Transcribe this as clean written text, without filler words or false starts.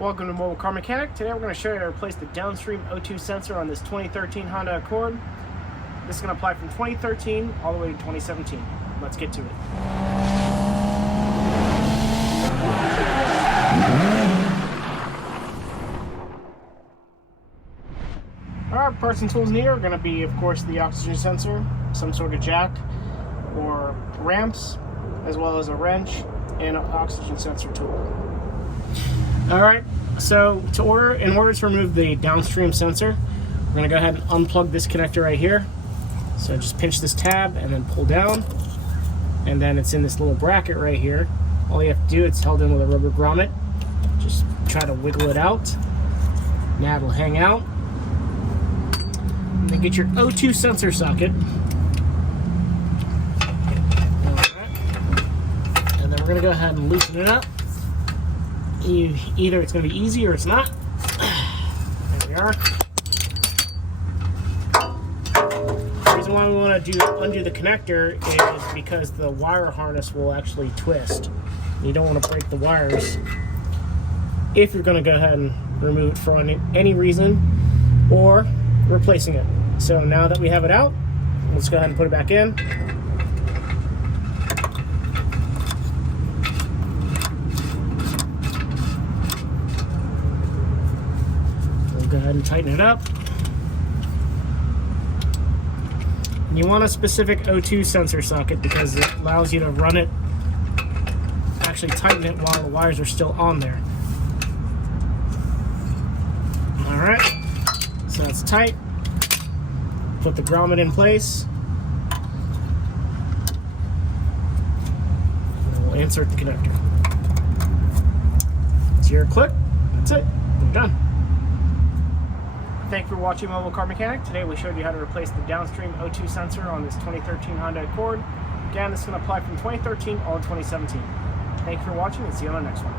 Welcome to Mobile Car Mechanic. Today we're going to show you how to replace the Downstream O2 sensor on this 2013 Honda Accord. This is going to apply from 2013 all the way to 2017. Let's get to it. Our parts and tools needed are going to be, of course, the oxygen sensor, some sort of jack or ramps, as well as a wrench and an oxygen sensor tool. Alright, so in order to remove the Downstream sensor, we're going to go ahead and unplug this connector right here. So just pinch this tab and then pull down, and then it's in this little bracket right here. All you have to do, it's held in with a rubber grommet. Just try to wiggle it out. Now it'll hang out. And then get your O2 sensor socket. Alright. And then we're going to go ahead and loosen it up. Either it's going to be easy or it's not. There we are. The reason why we want to undo the connector is because the wire harness will actually twist. You don't want to break the wires if you're going to go ahead and remove it for any reason or replacing it. So now that we have it out, let's go ahead and put it back in. Go ahead and tighten it up. And you want a specific O2 sensor socket because it allows you to run it, actually tighten it while the wires are still on there. Alright, so that's tight. Put the grommet in place. And we'll insert the connector. So your click, that's it, we're done. Thank you for watching Mobile Car Mechanic. Today we showed you how to replace the Downstream O2 sensor on this 2013 Honda Accord. Again, this is going to apply from 2013 all to 2017. Thank you for watching and see you on the next one.